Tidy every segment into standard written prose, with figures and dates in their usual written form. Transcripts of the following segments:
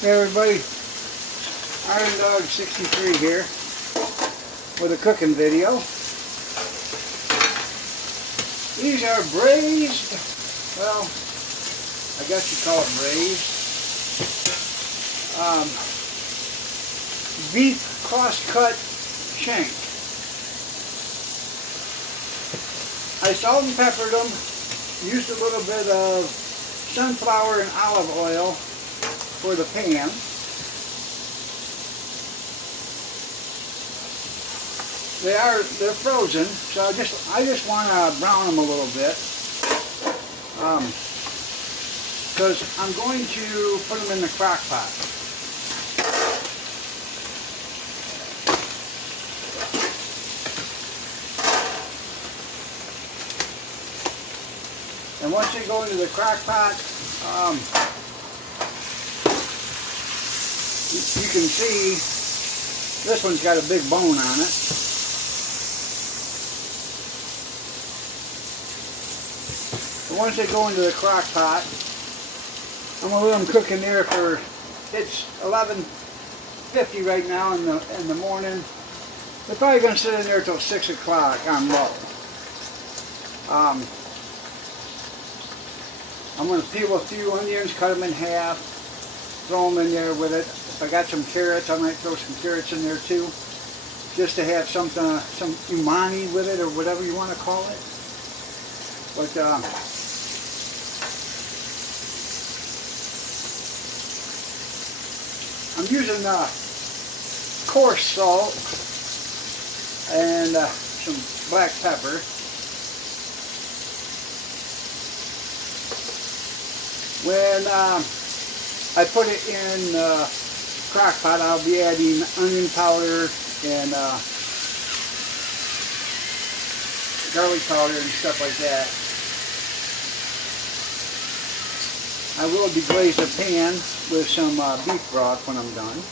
Hey everybody, Iron Dog 63 here with a cooking video. These are braised, well, I guess you call it braised, beef crosscut shank. I salt and peppered them, used a little bit of sunflower and olive oil for the pan. They're frozen, so I just want to brown them a little bit, because I'm going to put them in the crock pot. And once they go into the crock pot, you can see this one's got a big bone on it. And once they go into the crock pot, I'm going to let them cook in there for, it's 11:50 right now in the morning. They're probably going to sit in there till 6 o'clock on low. I'm going to peel a few onions, cut them in half, throw them in there with it. If I got some carrots, I might throw some carrots in there too, just to have some umami with it, or whatever you want to call it. But I'm using coarse salt and some black pepper. When I put it in crock pot, I'll be adding onion powder and garlic powder and stuff like that. I will deglaze the pan with some beef broth when I'm done.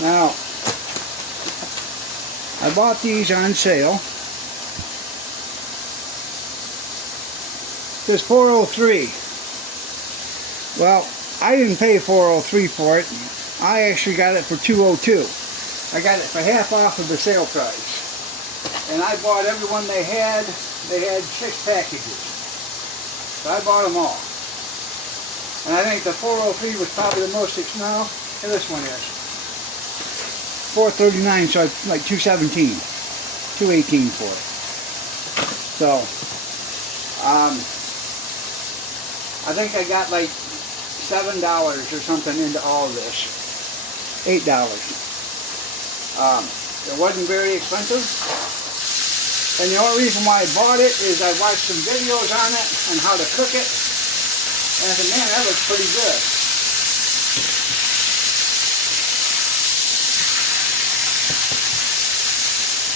Now, I bought these on sale. It says $4.03. Well, I didn't pay $4.03 for it. I actually got it for $2.02. I got it for half off of the sale price. And I bought every one they had. They had 6 packages. So I bought them all. And I think the $4.03 was probably the most expensive. And this one is $4.39, so it's like $2.17, $2.18 for it. So, I think I got like $7 or something into all of this. $8. It wasn't very expensive. And the only reason why I bought it is I watched some videos on it and how to cook it. And I said, man, that looks pretty good.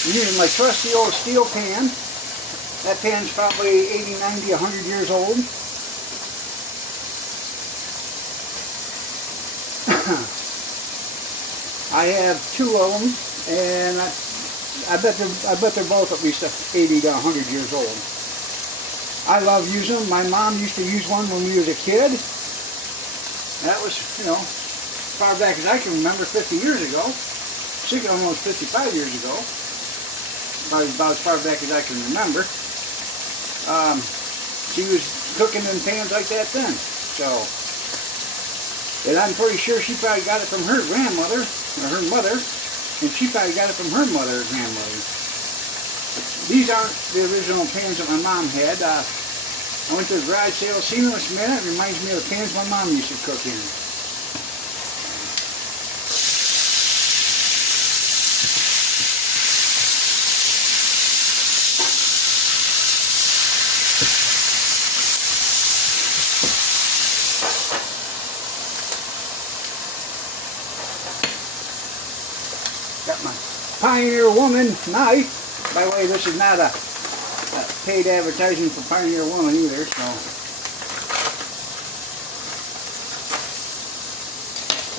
I'm using my trusty old steel pan. That pan's probably 80, 90, 100 years old. I have 2 of them, and I bet they're both at least 80 to 100 years old. I love using them. My mom used to use one when we was a kid. That was, you know, as far back as I can remember, 50 years ago. Almost 55 years ago. About as far back as I can remember. She was cooking in pans like that then. So, and I'm pretty sure she probably got it from her grandmother, or her mother, and she probably got it from her mother or grandmother. These aren't the original pans that my mom had. I went to the garage sale, seen this minute. It reminds me of the pans my mom used to cook in. Got my Pioneer Woman knife. By the way, this is not a paid advertising for Pioneer Woman either, so.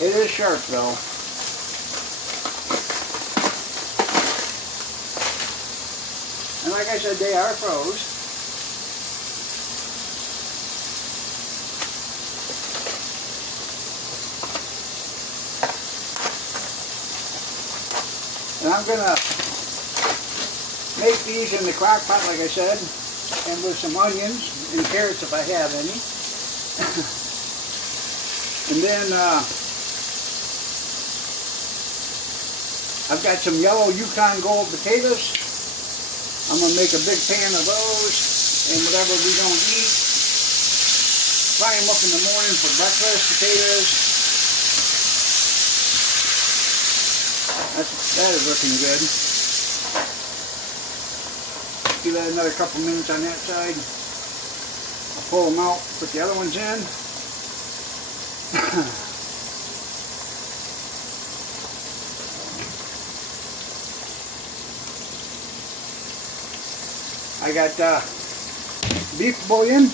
It is sharp though. like I said, they are froze. And I'm going to make these in the crock pot, like I said, and with some onions and carrots if I have any. And then I've got some yellow Yukon Gold potatoes. I'm going to make a big pan of those, and whatever we don't eat, fry them up in the morning for breakfast, potatoes. That is looking good. Give that another couple minutes on that side. I'll pull them out, put the other ones in. I got beef bouillon.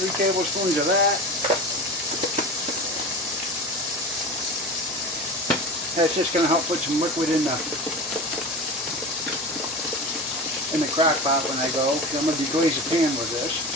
Three tablespoons of that. That's just going to help put some liquid in the crock pot when I go. I'm going to deglaze the pan with this.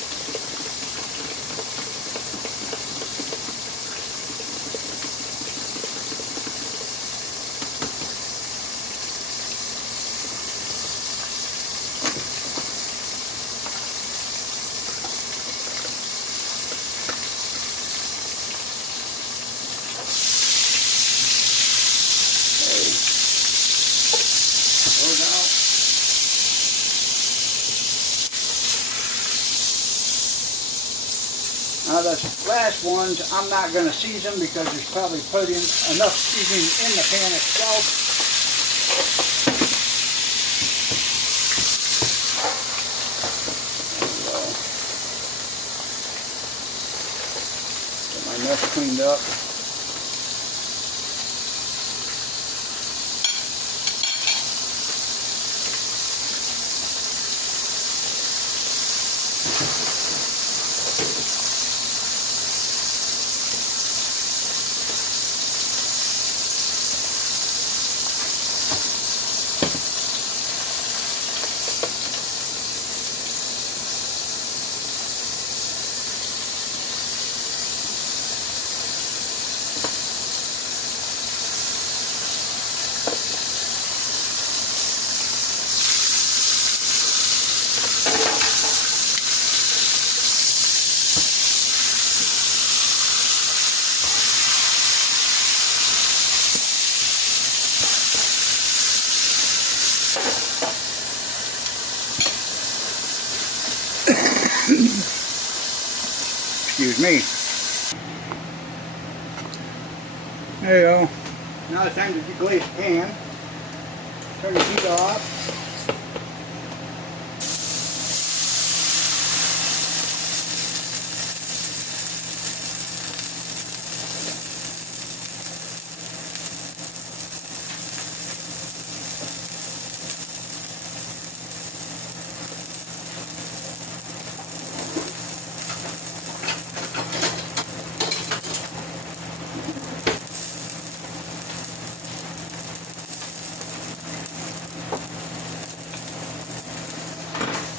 Now the last ones, I'm not going to season because there's probably put in enough seasoning in the pan itself. Get my mess cleaned up. Excuse me. There you go. Now it's time to deglaze the pan. Turn the heat off.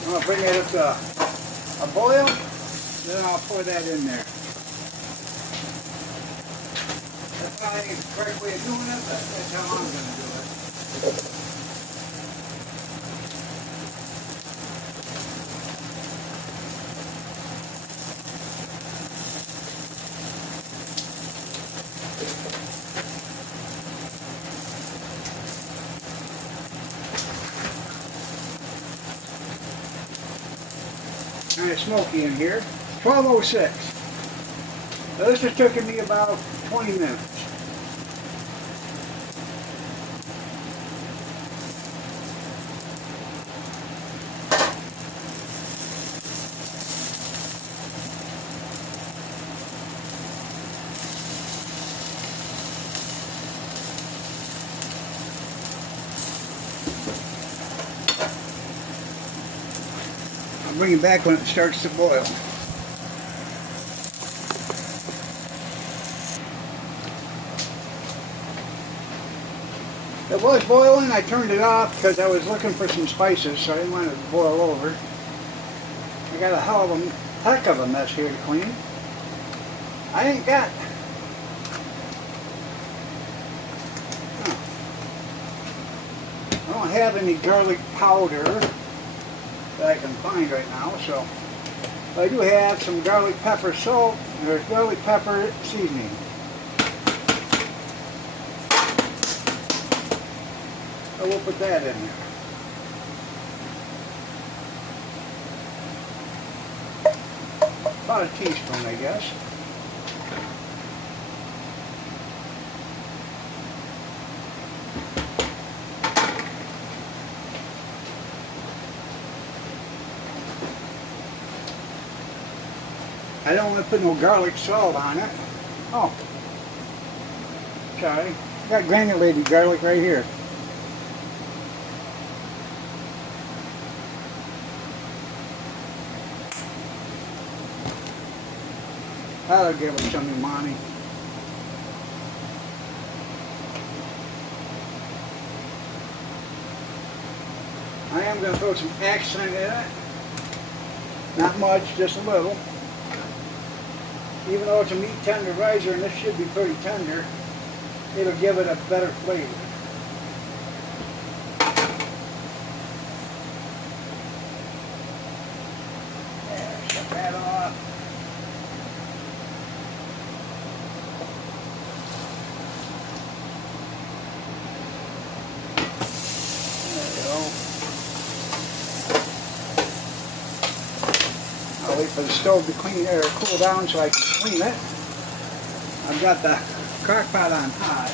I'm going to bring it up to a boil, then I'll pour that in there. That's not the correct way of doing it, but that's how I'm going to do it. kind of smoky in here. 12:06. So this has taken me about 20 minutes. I'll bring it back when it starts to boil. It was boiling. I turned it off because I was looking for some spices, so I didn't want it to boil over. I got a heck of a mess here to clean. I ain't got... I don't have any garlic powder that I can find right now, so I do have some garlic pepper salt, and there's garlic pepper seasoning. I will put that in there. About a teaspoon, I guess. I don't want to put no garlic salt on it. Oh, sorry. I got granulated garlic right here. That'll give it some umami. I am going to throw some accent in it. Not much, just a little. Even though it's a meat tenderizer, and this should be pretty tender, it'll give it a better flavor. Yeah, shut that off. I'll wait for the stove to cool down so I can clean it. I've got the crock pot on high.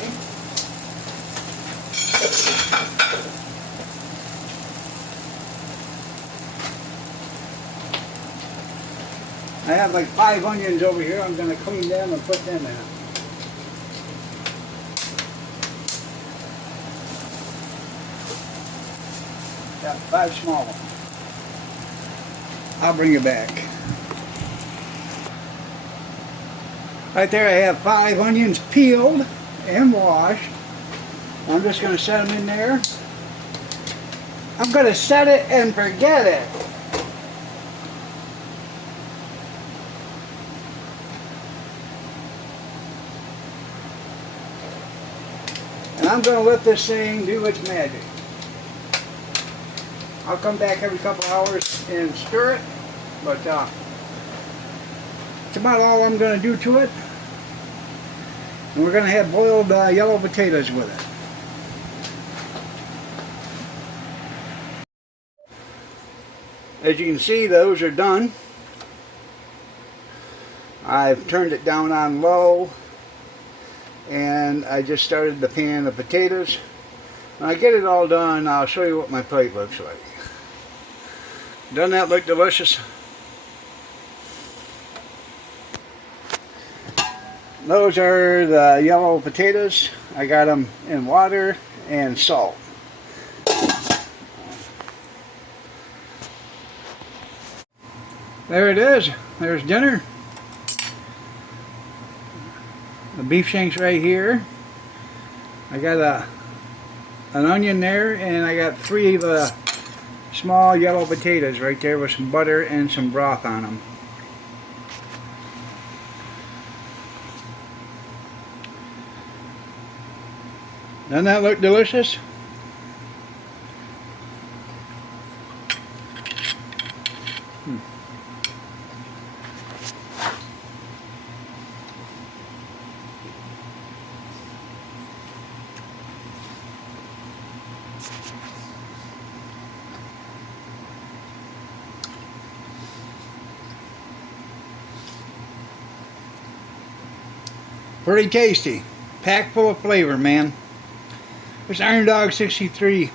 I have like 5 onions over here. I'm going to clean them and put them in. Got 5 small ones. I'll bring it back. Right there I have 5 onions peeled and washed. I'm just going to set them in there. I'm going to set it and forget it. And I'm going to let this thing do its magic. I'll come back every couple hours and stir it, but that's about all I'm going to do to it. And we're going to have boiled yellow potatoes with it. As you can see, those are done. I've turned it down on low, and I just started to pan the potatoes. When I get it all done, I'll show you what my plate looks like. Doesn't that look delicious? Those are the yellow potatoes. I got them in water and salt. There it is. There's dinner. The beef shanks right here. I got an onion there, and I got 3 of the small yellow potatoes right there with some butter and some broth on them. Doesn't that look delicious? Pretty tasty. Packed full of flavor, man. It's Iron Dog 63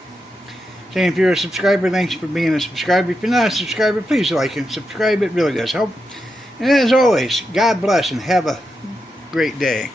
saying, if you're a subscriber, thanks for being a subscriber. If you're not a subscriber, please like and subscribe. It really does help. And as always, God bless and have a great day.